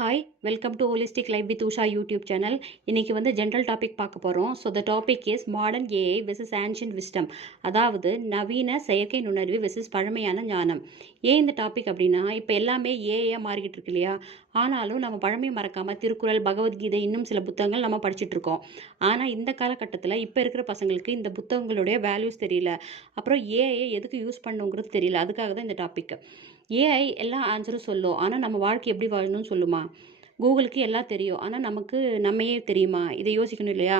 Hi welcome to holistic life with Usha YouTube channel. இன்றைக்கி வந்து general topic பார்க்க போகிறோம். So the topic is modern AI versus ancient wisdom. அதாவது நவீன செயற்கை நுண்ணறிவு வெர்சஸ் பழமையான ஞானம். ஏன் இந்த டாபிக் அப்படின்னா, இப்போ எல்லாமே ஏஐயாக மாறிக்கிட்டு இருக்கு இல்லையா? ஆனாலும் நம்ம பழமையை மறக்காமல் திருக்குறள், பகவத்கீதை, இன்னும் சில புத்தகங்கள் நம்ம படிச்சுட்டு இருக்கோம். ஆனால் இந்த காலகட்டத்தில் இப்போ இருக்கிற பசங்களுக்கு இந்த புத்தகங்களுடைய வேல்யூஸ் தெரியல. அப்புறம் ஏஐ எதுக்கு யூஸ் பண்ணுங்கிறது தெரியல. அதுக்காக தான் இந்த டாபிக். ஏஐ எல்லா ஆன்சரும் சொல்லும், ஆனால் நம்ம வாழ்க்கை எப்படி வாழணும்னு சொல்லுமா? கூகுளுக்கு எல்லாம் தெரியும், ஆனால் நமக்கு நம்மையே தெரியுமா? இதை யோசிக்கணும் இல்லையா?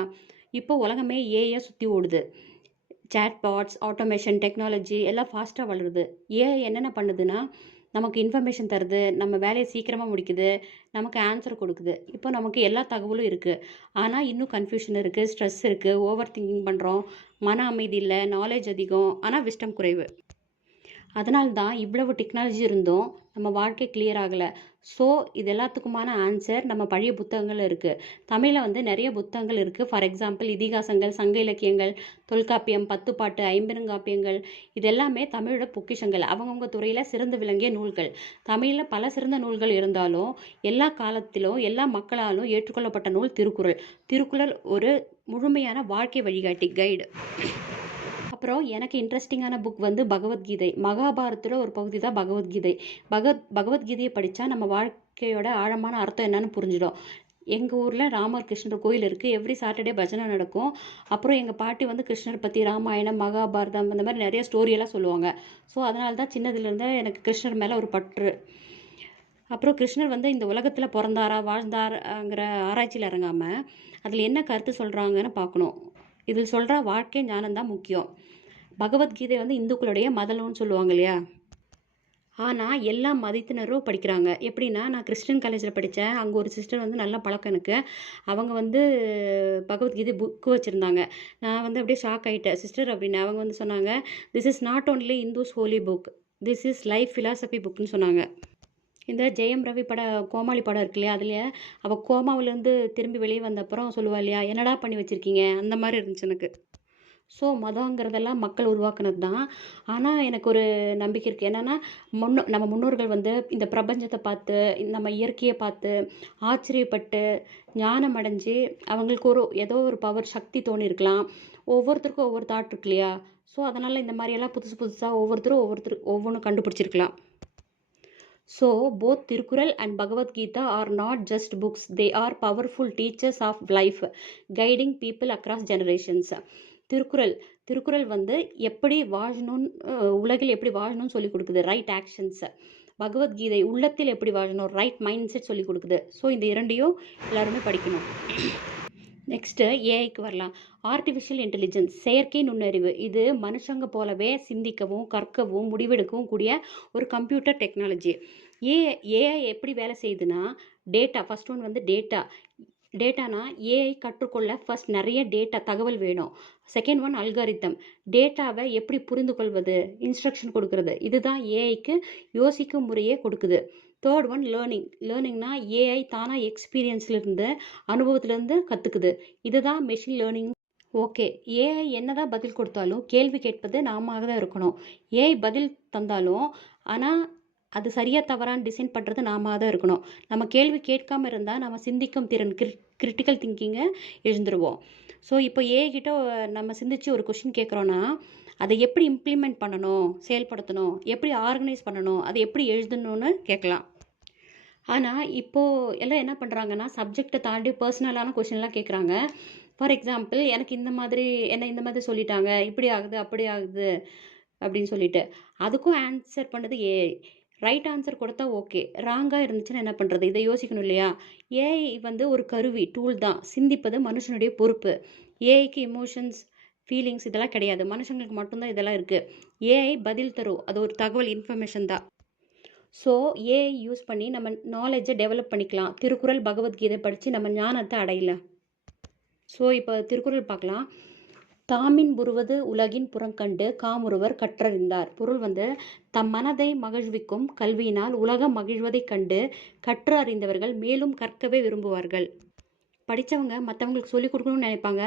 இப்போ உலகமே ஏஐயை சுற்றி ஓடுது. சேட்பாட்ஸ், ஆட்டோமேஷன், டெக்னாலஜி எல்லாம் ஃபாஸ்ட்டாக வளருது. ஏஐ என்னென்ன பண்ணுதுன்னா, நமக்கு இன்ஃபர்மேஷன் தருது, நம்ம வேலையை சீக்கிரமாக முடிக்குது, நமக்கு ஆன்சர் கொடுக்குது. இப்போ நமக்கு எல்லா தகவலும் இருக்குது. ஆனால் இன்னும் கன்ஃபியூஷன் இருக்குது, ஸ்ட்ரெஸ் இருக்குது, ஓவர் திங்கிங் பண்ணுறோம், மன அமைதி இல்லை, நாலேஜ் அதிகம், ஆனால் விஸ்டம் குறைவு. அதனால்தான் இவ்வளவு டெக்னாலஜி இருந்தும் நம்ம வாழ்க்கை கிளியர் ஆகலை. ஸோ இது எல்லாத்துக்குமான ஆன்சர் நம்ம பழைய புத்தகங்கள் இருக்குது. தமிழில் வந்து நிறைய புத்தகங்கள் இருக்குது. ஃபார் எக்ஸாம்பிள் இதிகாசங்கள், சங்க இலக்கியங்கள், தொல்காப்பியம், பத்துப்பாட்டு, ஐம்பெருங்காப்பியங்கள், இது எல்லாமே தமிழோட பொக்கிஷங்கள். அவங்கவுங்க துறையில் சிறந்து விளங்கிய நூல்கள். தமிழில் பல சிறந்த நூல்கள் இருந்தாலும் எல்லா காலத்திலும் எல்லா மக்களாலும் ஏற்றுக்கொள்ளப்பட்ட நூல் திருக்குறள். திருக்குறள் ஒரு முழுமையான வாழ்க்கை வழிகாட்டி, கைடு. அப்புறம் எனக்கு இன்ட்ரெஸ்டிங்கான புக் வந்து பகவத்கீதை. மகாபாரத்தில் ஒரு பகுதி தான் பகவத்கீதை. பகவத்கீதையை படித்தா நம்ம வாழ்க்கையோட ஆழமான அர்த்தம் என்னன்னு புரிஞ்சிடும். எங்கள் ஊரில் ராமர் கிருஷ்ணர் கோயில் இருக்குது. எவ்ரி சாட்டர்டே பஜனை நடக்கும். அப்புறம் எங்கள் பாட்டி வந்து கிருஷ்ணர் பற்றி ராமாயணம், மகாபாரதம் அந்த மாதிரி நிறைய ஸ்டோரியெல்லாம் சொல்லுவாங்க. ஸோ அதனால தான் சின்னதுலேருந்து எனக்கு கிருஷ்ணர் மேலே ஒரு பற்று. அப்புறம் கிருஷ்ணர் வந்து இந்த உலகத்தில் பிறந்தாரா வாழ்ந்தாருங்கிற ஆராய்ச்சியில் இறங்காமல் அதில் என்ன கருத்து சொல்கிறாங்கன்னு பார்க்கணும். இதில் சொல்கிற வாழ்க்கை ஞானம் தான் முக்கியம். பகவத்கீதை வந்து இந்துக்களுடைய மதம்னு சொல்லுவாங்க இல்லையா? ஆனால் எல்லா மதத்தினரும் படிக்கிறாங்க. எப்படின்னா, நான் கிறிஸ்டின் காலேஜில் படித்தேன். அங்கே ஒரு சிஸ்டர் வந்து நல்ல பழக்கம் எனக்கு. அவங்க வந்து பகவத்கீதை புக்கு வச்சுருந்தாங்க. நான் வந்து அப்படியே ஷாக் ஆகிட்டேன். சிஸ்டர் அப்படின்னு அவங்க வந்து சொன்னாங்க, this is not only Hindus holy book, this is life philosophy புக்னு சொன்னாங்க. இந்த ஜெயம் ரவி கோமாளி படம் இருக்கு இல்லையா? அதுலேயே அவள் கோமாவிலேருந்து திரும்பி வெளியே வந்த அப்புறம் சொல்லுவா இல்லையா, என்னடா பண்ணி வச்சுருக்கீங்க, அந்த மாதிரி இருந்துச்சு எனக்கு. ஸோ மதங்கிறதெல்லாம் மக்கள் உருவாக்குனது தான். ஆனால் எனக்கு ஒரு நம்பிக்கை இருக்குது. என்னென்னா, நம்ம முன்னோர்கள் வந்து இந்த பிரபஞ்சத்தை பார்த்து, நம்ம இயற்கையை பார்த்து ஆச்சரியப்பட்டு ஞானம் அடைஞ்சு அவங்களுக்கு ஏதோ ஒரு பவர் சக்தி தோணியிருக்கலாம். ஒவ்வொருத்தருக்கும் ஒவ்வொரு தாட் இருக்கு இல்லையா? ஸோ அதனால் இந்த மாதிரியெல்லாம் புதுசாக ஒவ்வொருத்தரும் ஒவ்வொன்றும் கண்டுபிடிச்சிருக்கலாம். So, both Tirukkural and Bhagavad Gita are not just books, they are powerful teachers of life, guiding people across generations. Thirukkural வந்து எப்படி வாழணும்னு, உலகில் எப்படி வாழணும்னு சொல்லி கொடுக்குது, ரைட் ஆக்ஷன்ஸ். பகவத்கீதை உள்ளத்தில் எப்படி வாழணும், ரைட் மைண்ட் செட் சொல்லி கொடுக்குது. ஸோ இந்த இரண்டையும் எல்லாருமே படிக்கணும். நெக்ஸ்ட்டு ஏஐக்கு வரலாம். ஆர்டிஃபிஷியல் இன்டெலிஜென்ஸ், செயற்கை நுண்ணறிவு. இது மனுஷங்க போலவே சிந்திக்கவும், கற்கவும், முடிவெடுக்கவும் கூடிய ஒரு கம்ப்யூட்டர் டெக்னாலஜி. ஏஐ எப்படி வேலை செய்யுதுன்னா, டேட்டா. ஃபர்ஸ்ட் ஒன் வந்து டேட்டானா ஏஐ கற்றுக்கொள்ள ஃபர்ஸ்ட் நிறைய தகவல் வேணும். செகண்ட் ஒன் அல்காரிதம், டேட்டாவை எப்படி புரிந்து கொள்வது, இன்ஸ்ட்ரக்ஷன் கொடுக்கறது. இதுதான் ஏஐக்கு யோசிக்கும் முறையே கொடுக்குது. தேர்ட் ஒன் லேர்னிங்னா ஏஐ தானாக எக்ஸ்பீரியன்ஸ்லேருந்து, அனுபவத்துலேருந்து கற்றுக்குது. இதுதான் மெஷின் லேர்னிங். ஓகே, ஏஐ என்னதான் பதில் கொடுத்தாலும் கேள்வி கேட்பது நாம தான் இருக்கணும். ஏஐ பதில் தந்தாலும் ஆனால் அது சரியாக தவறான்னு டிசைன் பண்ணுறது நாம தான் இருக்கணும். நம்ம கேள்வி கேட்காமல் இருந்தால் நம்ம சிந்திக்கும் திறன், கிரிட்டிக்கல் திங்கிங்கை எழுந்துருவோம். ஸோ இப்போ ஏஐ கிட்ட நம்ம சிந்திச்சு ஒரு கொஷின் கேட்குறோன்னா, அதை எப்படி இம்ப்ளிமெண்ட் பண்ணணும், செயல்படுத்தணும், எப்படி ஆர்கனைஸ் பண்ணணும், அதை எப்படி எழுதணும்னு கேட்கலாம். ஆனால் இப்போது எல்லாம் என்ன பண்ணுறாங்கன்னா, சப்ஜெக்டை தாண்டி பர்சனலான கொஷின்லாம் கேட்குறாங்க. ஃபார் எக்ஸாம்பிள், எனக்கு இந்த மாதிரி சொல்லிட்டாங்க, இப்படி ஆகுது அப்படி ஆகுது அப்படின்னு சொல்லிட்டு அதுக்கும் ஆன்சர் பண்ணது ஏஐ. ரைட் ஆன்சர் கொடுத்தா ஓகே, ராங்காக இருந்துச்சுன்னா என்ன பண்ணுறது, இதை யோசிக்கணும் இல்லையா? ஏஐ வந்து ஒரு கருவி, டூல் தான். சிந்திப்பது மனுஷனுடைய பொறுப்பு. ஏஐக்கு இமோஷன்ஸ், ஃபீலிங்ஸ் இதெல்லாம் கிடையாது. மனுஷங்களுக்கு மட்டும்தான் இதெல்லாம் இருக்குது. ஏஐ பதில் தரும், அது ஒரு தகவல், இன்ஃபர்மேஷன் தான். ஸோ ஏஐ யூஸ் பண்ணி நம்ம நாலேஜை டெவலப் பண்ணிக்கலாம். திருக்குறள், பகவத்கீதை படித்து நம்ம ஞானத்தை அடையலாம். ஸோ இப்போ திருக்குறள் பார்க்கலாம். தாமின் புறுவது உலகின் புறங்கண்டு காமுறுவர் கற்றறிந்தார். பொருள் வந்து, தம் மனதை மகிழ்விக்கும் கல்வியினால் உலகம் மகிழ்வதைக் கண்டு கற்று அறிந்தவர்கள் மேலும் கற்கவே விரும்புவார்கள். படித்தவங்க மற்றவங்களுக்கு சொல்லிக் கொடுக்கணும்னு நினைப்பாங்க,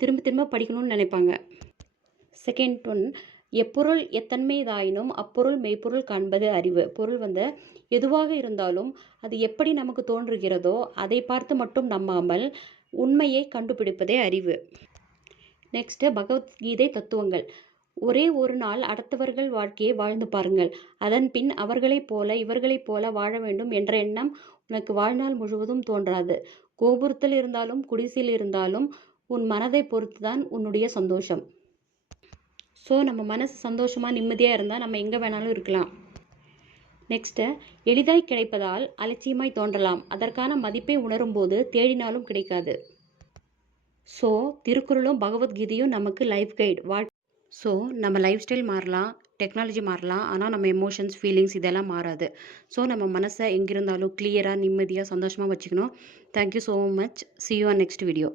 திரும்ப திரும்ப படிக்கணும்னு நினைப்பாங்க. செகண்ட் ஒன், எப்பொருள் எத்தன்மைதாயினும் அப்பொருள் மெய்ப்பொருள் காண்பது அறிவு. பொருள் வந்து எதுவாக இருந்தாலும் அது எப்படி நமக்கு தோன்றுகிறதோ அதை பார்த்து மட்டும் நம்பாமல் உண்மையை கண்டுபிடிப்பதே அறிவு. நெக்ஸ்ட் பகவத்கீதை தத்துவங்கள். ஒரே ஒரு நாள் அடுத்தவர்கள் வாழ்க்கையை வாழ்ந்து பாருங்கள். அதன் பின் அவர்களைப் போல இவர்களைப் போல வாழ வேண்டும் என்ற எண்ணம் உனக்கு வாழ்நாள் முழுவதும் தோன்றாது. கோபுரத்தில் இருந்தாலும் குடிசையில் இருந்தாலும் உன் மனதை பொறுத்துதான் உன்னுடைய சந்தோஷம். ஸோ நம்ம மனசு சந்தோஷமாக நிம்மதியாக இருந்தால் நம்ம எங்கே வேணாலும் இருக்கலாம். நெக்ஸ்ட்டு எளிதாய் கிடைப்பதால் அலட்சியமாய் தோன்றலாம். அதற்கான மதிப்பை உணரும்போது தேடினாலும் கிடைக்காது. ஸோ திருக்குறளும் பகவத்கீதையும் நமக்கு லைஃப் கைட். ஸோ நம்ம லைஃப் ஸ்டைல் மாறலாம், டெக்னாலஜி மாறலாம், ஆனால் நம்ம எமோஷன்ஸ் ஃபீலிங்ஸ் இதெல்லாம் மாறாது. ஸோ நம்ம மனசை எங்கிருந்தாலும் கிளியராக நிம்மதியாக சந்தோஷமாக வச்சுக்கணும். Thank you so much. See you on next video.